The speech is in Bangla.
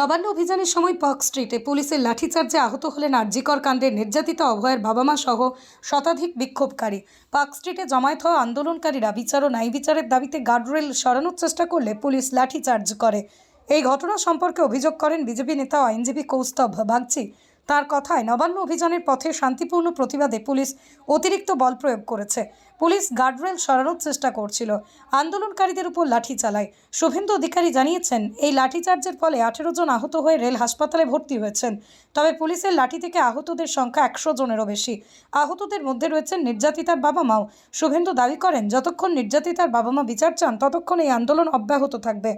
নবান্ন অভিযানের সময় পার্ক স্ট্রিটে পুলিশের লাঠিচার্জে আহত হলেন আরজিকর কাণ্ডে নির্যাতিত অভয়ের বাবা মা সহ শতাধিক বিক্ষোভকারী। পার্ক স্ট্রিটে জমায়েত হওয়া আন্দোলনকারীরা বিচার ও ন্যায় বিচারের দাবিতে গার্ডরেল সরানোর চেষ্টা করলে পুলিশ লাঠিচার্জ করে। এই ঘটনা সম্পর্কে অভিযোগ করেন বিজেপি নেতা ও আইনজীবী কৌস্তভ বাগচি। তার কথায় নবান্ন অভিযানের পথে শান্তিপূর্ণ প্রতিবাদে পুলিশ অতিরিক্ত বল প্রয়োগ করেছে। পুলিশ গার্ডরেল সরানোর চেষ্টা করছিল, আন্দোলনকারীদের উপর লাঠি চালায়। শুভেন্দু অধিকারী জানিয়েছেন, এই লাঠিচার্জের ফলে 18 জন আহত হয়ে রেল হাসপাতালে ভর্তি হয়েছেন। তবে পুলিশের লাঠি থেকে আহতদের সংখ্যা 100 জনেরও বেশি। আহতদের মধ্যে রয়েছেন নির্যাতিতার বাবা মাও। শুভেন্দু দাবি করেন, যতক্ষণ নির্যাতিতার বাবা মা বিচার চান ততক্ষণ এই আন্দোলন অব্যাহত থাকবে।